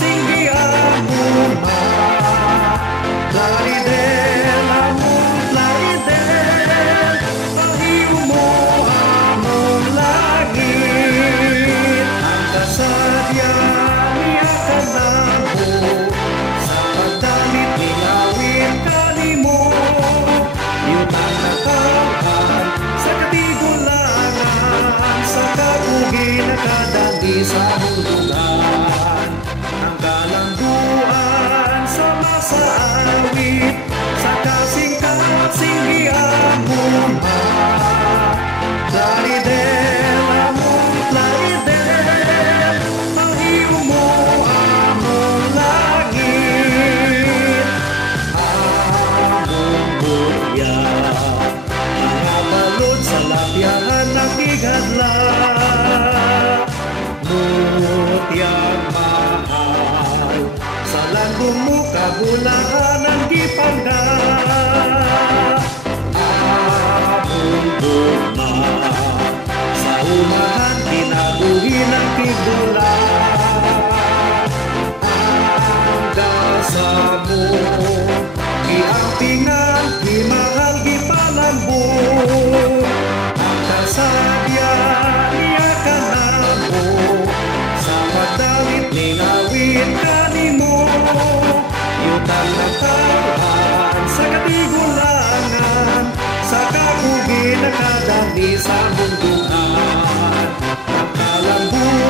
singgian bunga. Plaridel, among plaridel, pahiyo mo among langit. Ang kasadya niya kanamo, sa pagdamit nilawin kanimo. Yutang nakakan sa katigulangan, sa kabuhi nakadanggi sa hulugan. Ang kalambuan sa masaawit, sa kasingkat singgian bunga. Plaridel, among plaridel, pahiyo mo among langit. Among buya, mga balod sa lapyahan ng igadla. Mutyang mahal, sa landong mo kagulahan ang gipangga. Among bunga, sa unahan kinabuhin ang tigula. Ang gasa mo, giampingan, gimahal, gipanambong. Ang kasadya niya kanamo, sa pagdamit ningawin kanimo. Yutang nakahan sa katigulangan, sa kabuhi nakadanggi sa munduhan. Ang kalambuan